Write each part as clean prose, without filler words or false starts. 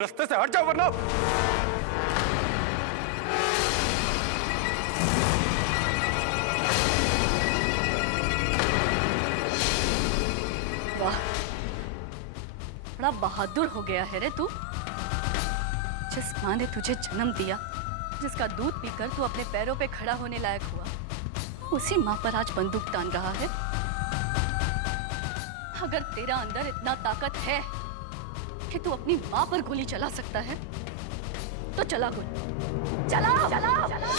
रास्ते से हट जाओ वरना। वाह, बड़ा बहादुर हो गया है रे तू। जिस माँ ने तुझे जन्म दिया, जिसका दूध पीकर तू अपने पैरों पे खड़ा होने लायक हुआ, उसी माँ पर आज बंदूक तान रहा है। अगर तेरा अंदर इतना ताकत है कि तू अपनी माँ पर गोली चला सकता है, तो चला गोली, चला, चला, चला।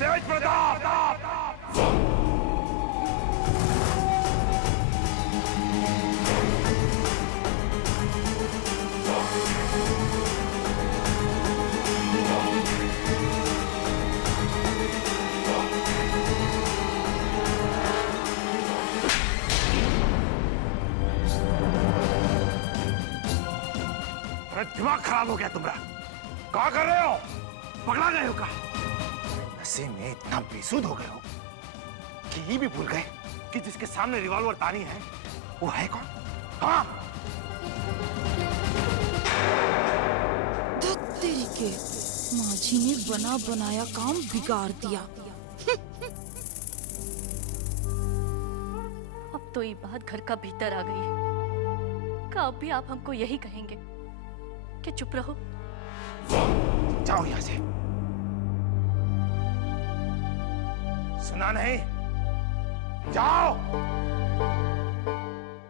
तेज प्रताप! अरे दिमाग खराब हो गया तुम्हारा। क्या कर रहे हो? पगला गए हो क्या? नशे में इतना बेसुध हो गए हो कि ये भी भूल गए कि जिसके सामने रिवॉल्वर तानी है वो है कौन? हाँ? तेरी के माझी ने बना बनाया काम बिगाड़ दिया। अब तो ये बात घर का भीतर आ गई है। क्या अब भी आप हमको यही कहेंगे कि चुप रहो? जाओ यहां से। सुना नहीं? जाओ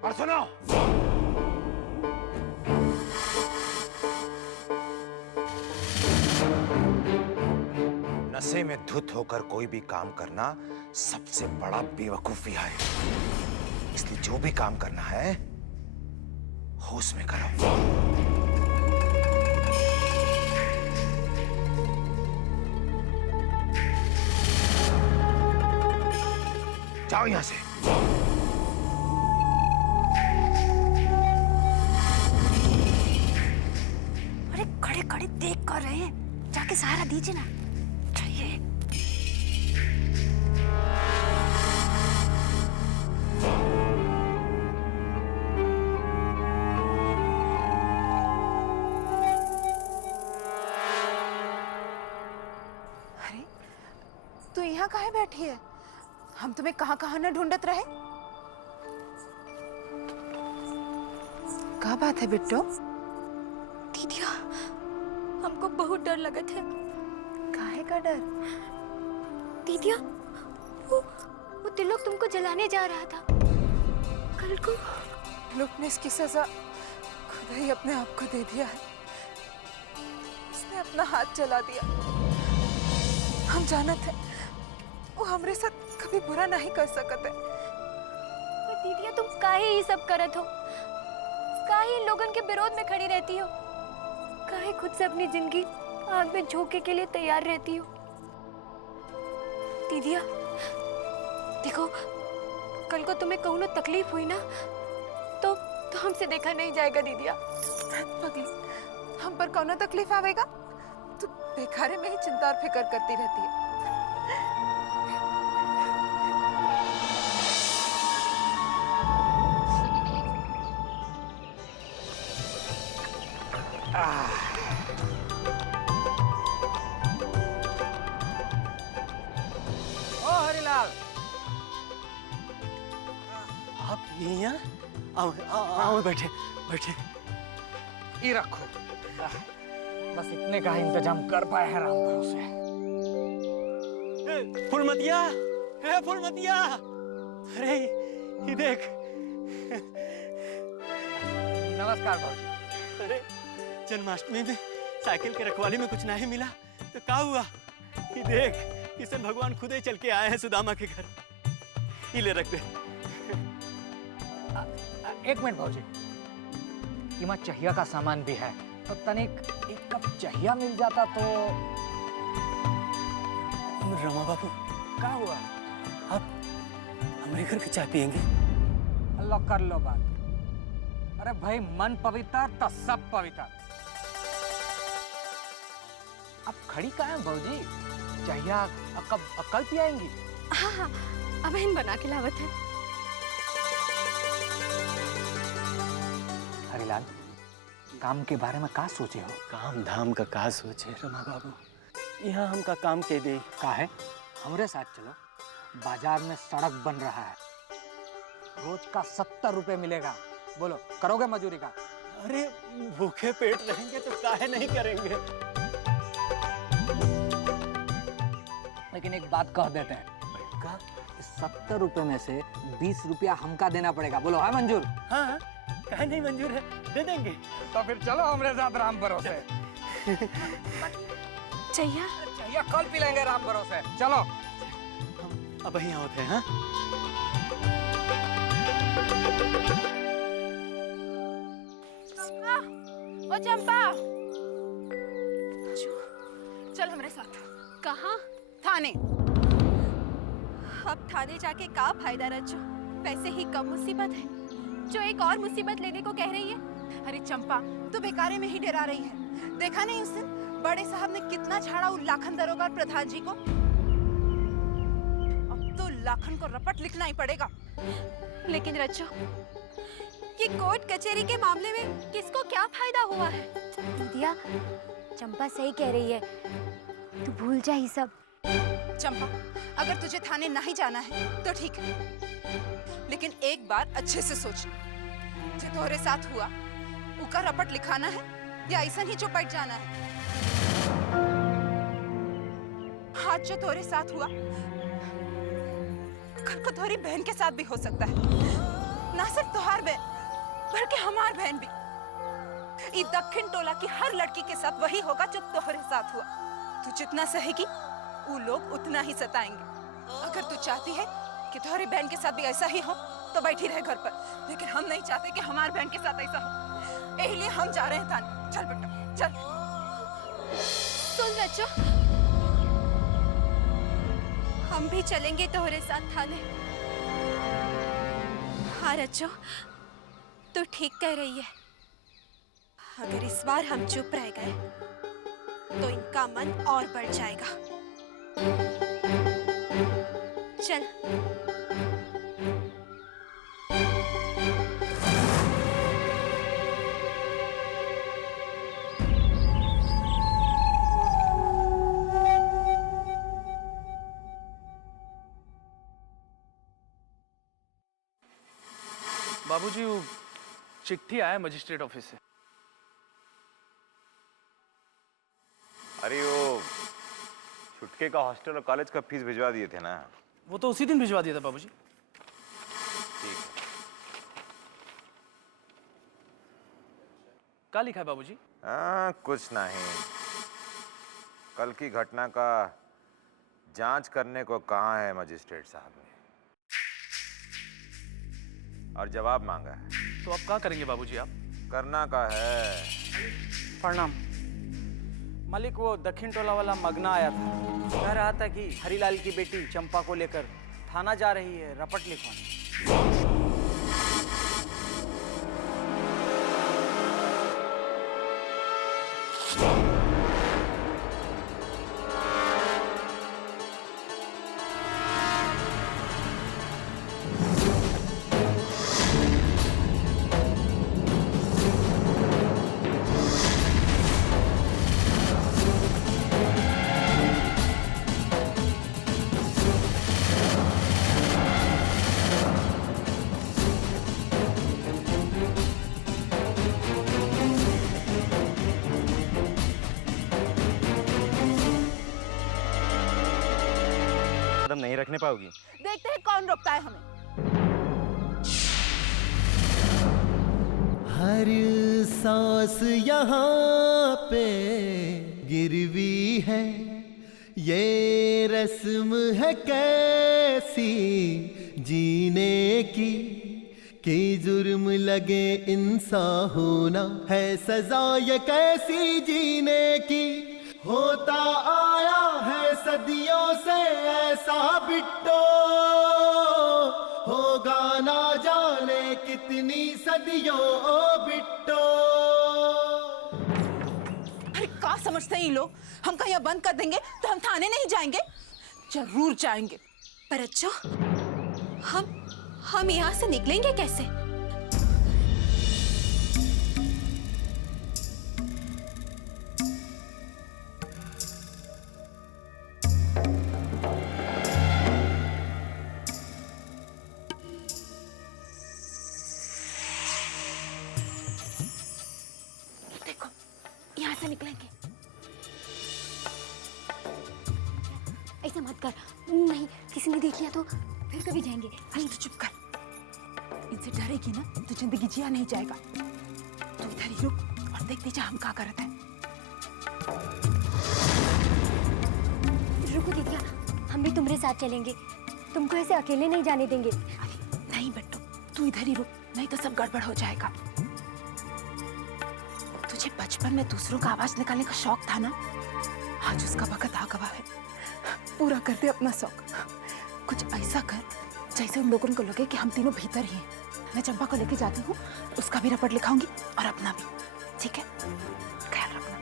और सुनो। नशे में धुत होकर कोई भी काम करना सबसे बड़ा बेवकूफी है। इसलिए जो भी काम करना है होश में करो। जाओ यहां से। अरे खड़े खड़े देख कर रहे हैं, जाके सहारा दीजिए ना। चाहिए। अरे तू यहाँ काहे बैठी है? हम तुम्हें कहाँ कहाँ न ढूंढत रहे। क्या बात है बिट्टो? दीदिया, हमको बहुत डर लगत है। काहे का डर? दीदिया, वो तिलक तुमको जलाने जा रहा था कल को। लोग ने इसकी सजा खुद ही अपने आप को दे दिया है। उसने अपना हाथ जला दिया। हम जानत है वो हमरे साथ कभी बुरा नहीं कर सकते। पर दीदिया, तुम काहे ये सब करत हो? काहे लोगन के विरोध में खड़ी रहती हो? काहे खुद से अपनी जिंदगी आग में झोंके के लिए तैयार रहती हो? दीदिया देखो, कल को तुम्हें कहूँ ना तकलीफ हुई ना तो हमसे देखा नहीं जाएगा दीदिया। पगली, हम पर कौन तकलीफ आवेगा? तू बेकारे में ही चिंता और फिक्र करती रहती है। ओ हरिलाल, आप यहीं हैं? आओ आओ आओ, बैठे बैठे। ये रखो। बस इतने का इंतजाम कर पाए हैं राम भरोसे। फुलमतिया, है फुलमतिया, अरे ये देख। नमस्कार भाजी। अरे जन्माष्टमी में साइकिल के रखवाली में कुछ नहीं मिला तो क्या हुआ? ये देख, किशन भगवान खुद ही चल के आए हैं सुदामा के घर। ये ले रख दे। एक मिनट भाजी, इमा चाहिया का सामान भी है तो तनिक एक कप चाहिया मिल जाता तो। रमा बाबू, क्या हुआ? आप हमारे घर की चाय पियेंगे? अल्लाह कर लो बात। अरे भाई, मन पवित्र तो सब पवित्र। अब खड़ी कहाँ है भाजी? चाहिया अकल पियाएंगी? हाँ हाँ, अब इन बना के लावत है। हरिलाल, काम के बारे में का सोचे हो? काम धाम का का सोचे रमा बाबू, यहाँ हमका काम के दे। का है? हमरे साथ चलो, बाजार में सड़क बन रहा है, रोज का 70 रुपए मिलेगा। बोलो, करोगे मजूरी का? अरे भूखे पेट रहेंगे तो काहे नहीं करेंगे। लेकिन एक बात कह देते हैं, का? 70 रुपए में से 20 रुपया हमका देना पड़ेगा। बोलो, है मंजूर? हाँ, काहे नहीं मंजूर है, दे देंगे। तो फिर चलो हमरे साथ राम भरोसे। चैया चाहिए कल पी लेंगे राम भरोसे। चलो हम अब यहीं होते हैं। हाँ? ओ चंपा, चल हमारे साथ। कहाँ? थाने। अब थाने जाके का फायदा रज्जू, वैसे ही कम मुसीबत है जो एक और मुसीबत लेने को कह रही है। अरे चंपा, तू बेकारे में ही डरा रही है। देखा नहीं उस दिन बड़े साहब ने कितना झाड़ा उन लाखन दरोगा और प्रधान जी को। अब तो लाखन को रपट लिखना ही पड़ेगा। लेकिन रज्जू, ये कोर्ट कचहरी के मामले में किसको क्या फायदा हुआ है? दीदिया, चंपा सही कह रही है, तू भूल जा ये सब। चंपा, अगर तुझे थाने नहीं जाना है तो ठीक है, लेकिन एक बार अच्छे से सोच, जो तुम्हारे साथ हुआ उका रपट लिखाना है या ऐसा ही चुपट जाना है? आज जो तुम्हारे साथ हुआ कल को तुम्हारी बहन के साथ भी हो सकता है। ना सिर्फ तुम्हार बहन बल्कि हमार बहन भी। इस दक्षिण टोला की हर लड़की के साथ वही होगा जो तुम्हारे साथ हुआ। तू जितना सहेगी वो लोग उतना ही सताएंगे। अगर तू चाहती है कि तुम्हारी बहन के साथ भी ऐसा ही हो तो बैठी रहे घर पर, लेकिन हम नहीं चाहते कि हमारी बहन के साथ ऐसा हो। यही लिए हम जा रहे हैं थाने। चल बेटा चल। सुन रज्जू, हम भी चलेंगे तुम्हारे साथ थाने। हाँ रज्जू, तू ठीक कह रही है। अगर इस बार हम चुप रह गए तो इनका मन और बढ़ जाएगा। चल। बाबूजी, वो चिट्ठी आया मजिस्ट्रेट ऑफिस से। अरे वो छुटके का हॉस्टल और कॉलेज का फीस भिजवा दिए थे ना? वो तो उसी दिन भिजवा दिया था बाबूजी। ठीक है। क्या लिखा है बाबूजी? कुछ नहीं। कल की घटना का जांच करने को कहा है मजिस्ट्रेट साहब ने, और जवाब मांगा है। तो अब क्या करेंगे बाबूजी आप? करना का है। प्रणाम मालिक, वो दक्षिण टोला वाला मगना आया था, कह रहा था कि हरीलाल की बेटी चंपा को लेकर थाना जा रही है रपट लिखवाने। कदम नहीं रखने पाओगी? देखते हैं कौन रोकता है हमें। हर सांस यहाँ पे गिरवी है, ये रस्म है कैसी जीने की, कि जुर्म लगे इंसान होना है सजा ये कैसी जीने की। होता आया है सदियों से ऐसा बिट्टो, होगा ना जाने कितनी सदियों ओ बिट्टो। अरे क्या समझते हैं ये लोग, हम कहीं बंद कर देंगे तो हम थाने नहीं जाएंगे? जरूर जाएंगे। पर अच्छो, हम यहाँ से निकलेंगे कैसे? यहाँ से निकलेंगे। ऐसा मत कर, नहीं किसी ने देख लिया तो फिर कभी जाएंगे। अरे तू चुप कर, इनसे डरेगी ना तो जिंदगी जिया नहीं जाएगा। तू इधर ही रुक और देखते जा हम क्या करते हैं। रुको दीदिया, हम भी तुम्हारे साथ चलेंगे, तुमको ऐसे अकेले नहीं जाने देंगे। अरे नहीं बेटू, तू इधर ही रुक, नहीं तो सब गड़बड़ हो जाएगा। तुझे बचपन में दूसरों का आवाज निकालने का शौक था ना, आज उसका वक्त आ गया है। पूरा कर दे अपना शौक। कुछ ऐसा कर जैसे उन लोगों को लगे कि हम तीनों भीतर ही हैं। मैं चंपा को लेके जाती हूँ, उसका भी रपट लिखाऊंगी और अपना भी, ठीक है? ख्याल रखना।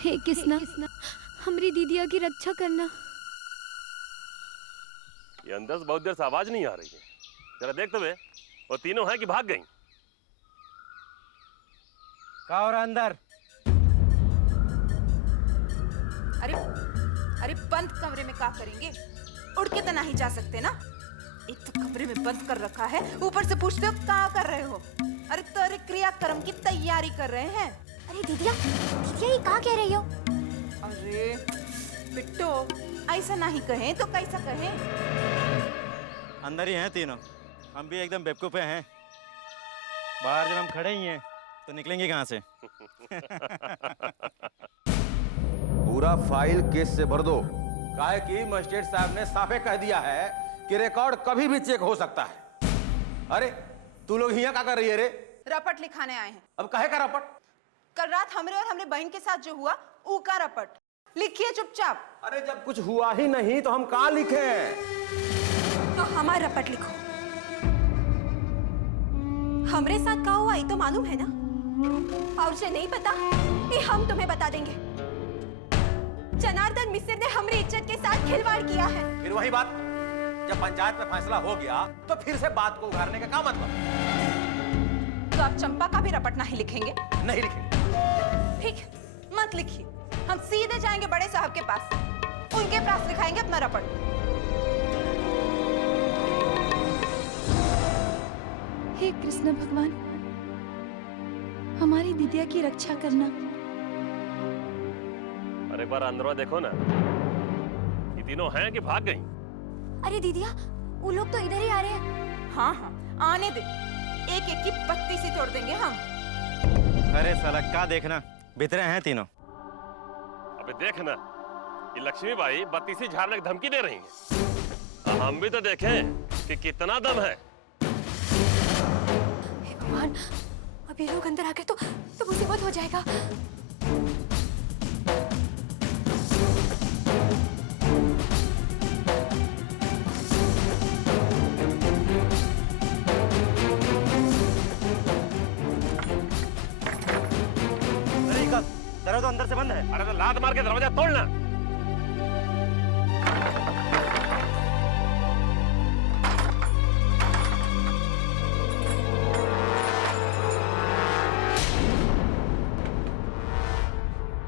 हे कृष्णा, हमारी दीदिया की रक्षा करना। ये अंदर से बहुत देर से आवाज नहीं आ रही है, जरा देख तो वे, वो तीनों हैं कि भाग गई? क्या हो रहा अंदर? अरे बंद कमरे में क्या करेंगे? उड़ के तो नहीं जा सकते ना। एक तो कमरे में बंद कर रखा है, ऊपर से पूछते हो क्या कर रहे हो? अरे तेरे क्रियाक्रम की तैयारी कर रहे हैं। अरे दीदिया, दीदिया ये क्या कह रही हो? अरे बिट्टो, ऐसा नहीं कहें तो कैसा कहें? अंदर ही हैं तीनों, हम भी एकदम बेवकूफ हैं। बाहर जब हम खड़े ही हैं तो निकलेंगे कहाँ से? पूरा फाइल केस से भर दो। काहे कि मजिस्ट्रेट साहब ने साफे कह दिया है कि रिकॉर्ड कभी भी चेक हो सकता है। अरे तू लोग यहाँ क्या कर रही है रे? रपट लिखाने आए हैं। अब काहे का रपट? कल रात हमरे और हमरे बहन के साथ जो हुआ ऊ का रपट लिखिए चुपचाप। अरे जब कुछ हुआ ही नहीं तो हम कहाँ लिखें? तो हमारा रपट लिखो। हमरे साथ क्या हुआ ये तो मालूम है ना, और जो नहीं पता ये हम तुम्हें बता देंगे। जनार्दन मिश्र ने हमारी इज्जत के साथ खिलवाड़ किया है। फिर वही बात, जब पंचायत में फैसला हो गया तो फिर से बात को उघाड़ने का क्या मतलब? तो आप चंपा का भी रपट नहीं लिखेंगे? नहीं लिखेंगे। ठीक, मत लिखिए, हम सीधे जाएंगे बड़े साहब के पास, उनके पास लिखाएंगे अपना रपट। हे कृष्ण भगवान, हमारी दीदिया की रक्षा करना। अरे एक बार अंदर देखो ना, ये तीनों हैं कि भाग गई? अरे दीदिया, वो लोग तो इधर ही आ रहे हैं। हाँ हाँ, आने दे, एक एक की पत्ती सी तोड़ देंगे हम। अरे साला क्या देखना, भीतरे हैं तीनों। अबे देखना, ये लक्ष्मी बाई बत्तीसी झाड़ने की धमकी दे रही हैं। हम भी तो देखें कि कितना दम है। हे भगवान, अब ये लोग अंदर आ गए तो मुसीबत हो जाएगा। दरवाजा अंदर से बंद है। अरे तो लात मार के दरवाजा तोड़ना।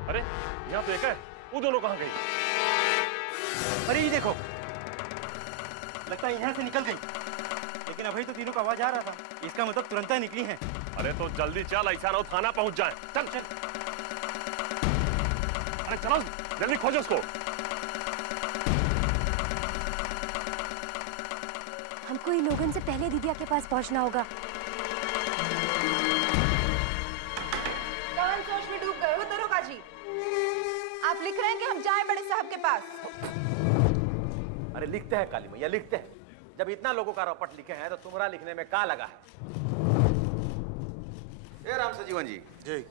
अरे यहाँ तो एक है, वो दोनों कहाँ गई? अरे ये देखो, लगता है यहाँ से निकल गई, लेकिन अभी तो तीनों का आवाज आ रहा था, इसका मतलब तुरंत ही निकली हैं। अरे तो जल्दी चल, ऐसा ना हो थाना पहुंच जाए। चल चल, अरे चलो जल्दी खोजो उसको। हमको इन लोगों से पहले दीदिया के पास पहुंचना होगा। कौन सोच में डूब गए हो दरोगा जी? आप लिख रहे हैं कि हम जाएं बड़े साहब के पास? अरे लिखते हैं काली मैया, लिखते हैं। जब इतना लोगों का रपट लिखे हैं तो तुम्हारा लिखने में क्या लगा है? ए राम सजीवन जी, जी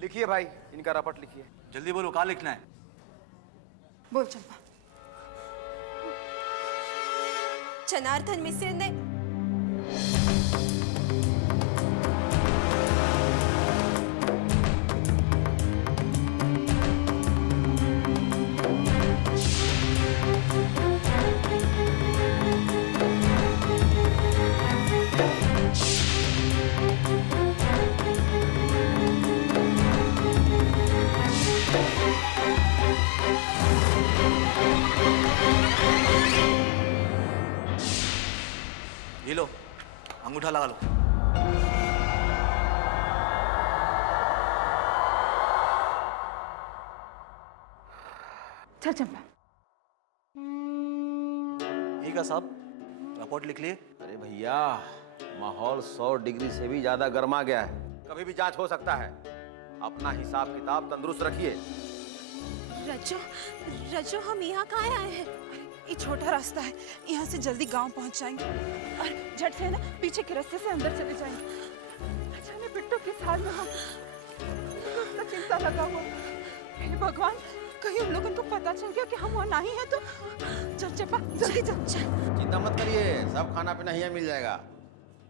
लिखिए भाई, इनका रपट लिखिए। जल्दी बोलो, क्या लिखना है? बोल चंपा। जनार्दन मिश्र ने अंगूठा लगा लो। चल चंपा। ठीक है साहब, रिपोर्ट लिख लिए। अरे भैया, माहौल 100 डिग्री से भी ज्यादा गर्मा गया है, कभी भी जांच हो सकता है। अपना हिसाब किताब तंदुरुस्त रखिए। रज्जो हम यहाँ कहाँ आए हैं? ये छोटा रास्ता है, यहाँ से जल्दी गांव पहुँच जाएंगे और झट से ना पीछे के रास्ते से अंदर चले जाएंगे। अच्छा ने बिट्टू किस हाल में हो, उसका चिंता लगा हुआ। हे भगवान, कहीं उन लोगों को पता चल गया कि हम वहाँ नहीं है तो। चल चंपा जल्दी चल। चिंता मत करिए, सब खाना पीना यहाँ मिल जाएगा।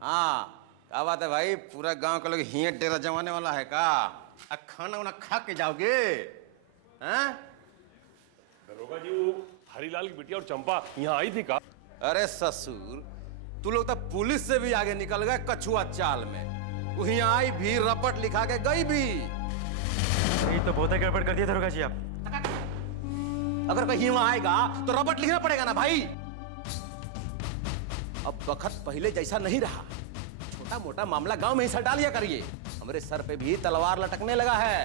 हाँ, क्या बात है भाई, पूरा गांव का लोग हिये डेरा जमाने वाला है का? खाना वाना खा के जाओगे? हैं? दरोगा जी, वो हरीलाल की बिटिया और चंपा यहाँ आई थी का? अरे ससुर, तू लोग तो पुलिस से भी आगे निकल गए कछुआ चाल में। वो यहाँ आई भी, रपट लिखा के गई भी। ये तो बहुत गड़बड़ कर दिया दरोगा जी आप। अगर कहीं वहां आएगा तो रपट लिखना पड़ेगा ना भाई। अब वक्त पहले जैसा नहीं रहा, छोटा मोटा मामला गांव में ही सटा लिया करिए। हमारे सर पे भी तलवार लटकने लगा है।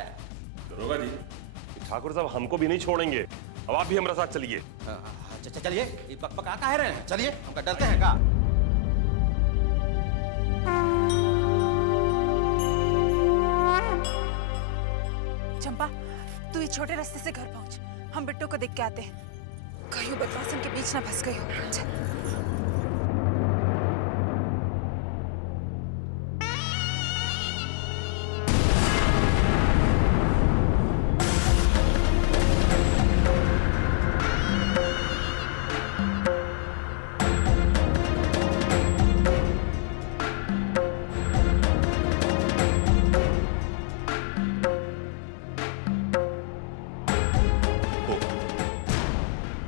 दरोगा जी, ठाकुर साहब हमको भी नहीं छोड़ेंगे, अब आप भी हमारे साथ चलिए। चलिए, ये बकबका कह रहे हैं, चलिए, हमका डरते हैं का? चंपा, तू ये छोटे रास्ते से घर पहुंच, हम बिट्टू को देख के आते हैं। कहीं बदमाशन के बीच ना फंस गई हो। चल।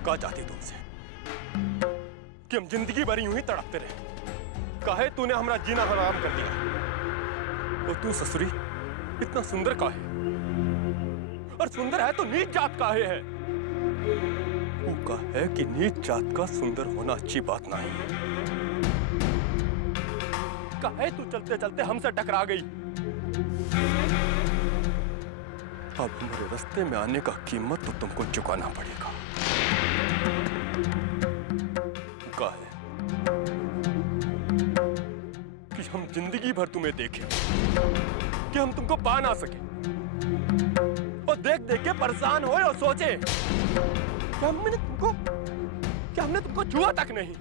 क्या चाहती तुमसे कि हम जिंदगी भर यूं ही तड़पते रहे? काहे तूने हमारा जीना हराम कर दिया? और तू ससुरी इतना सुंदर काहे? और सुंदर है तो नीच जात काहे है? वो काहे कि नीच जात का सुंदर होना अच्छी बात नहीं है। काहे तू चलते चलते हमसे टकरा गई? अब हमारे रास्ते में आने का कीमत तो तुमको चुकाना पड़ेगा। का है कि हम जिंदगी भर तुम्हें देखें, कि हम तुमको पा ना सके, और देख देख के परेशान होए और सोचे कि हमने तुमको छुआ तक नहीं।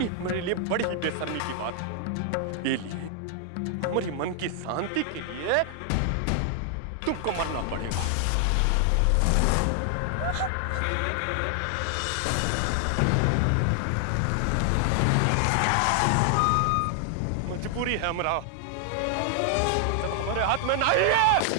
ये मेरे लिए बड़ी ही बेशर्मी की बात है। ये लिए हमारी मन की शांति के लिए तुमको मरना पड़ेगा। मजबूरी है हमरा, सब हमारे हाथ में नहीं है।